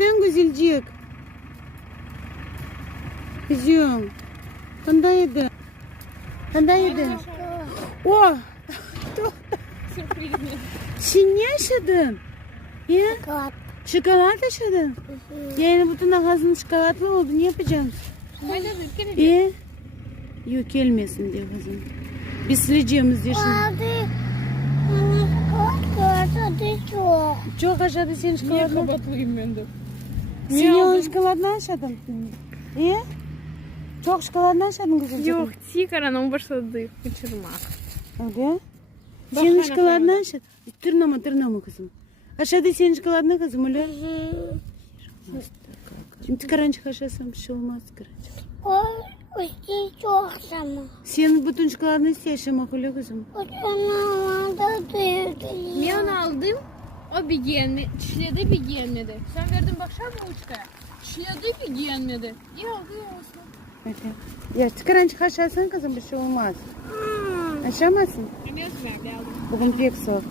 yedin güzelcik? Kızım. Kanda yedin? Kanda yedin? Oh. Sen ne yaşadın? Ya? Şokolat yaşadın. Yani bütün ağzın şokolatlı oldu. Ne yapacaksın? Yok gelmesin diyor kızım. Biz sileceğimiz diyor şimdi. Çok. Çok aşağıda senin Niye şokolatlı. kapatlıyım ben de? Sen onun şokolatını yaşadın. İyi. Çok şokolatını yaşadın kızım. Yok, sigaranın başladı kaçırmak. Öyle. Senin şokolatını yaşadın. Tırnama kızım. Aşağıda senin şokolatını kızım öyle. Şimdi karanlık aşağısın bir şey olmaz karanlık. O çok sama. Senin bütün şokolatını yaşamak öyle kızım. O da değil. Ben onu aldım. O bir giyenle, çilede bir giyenledi. Sen verdin bakşar mı uçkaya? Çilede bir giyenledi. İyi oldu ya olsun. Öyle. Ya karanlık aşağısın kızım bir şey olmaz. Aşamazsın. Ben biraz verdi aldım. Bugün pek soğuk.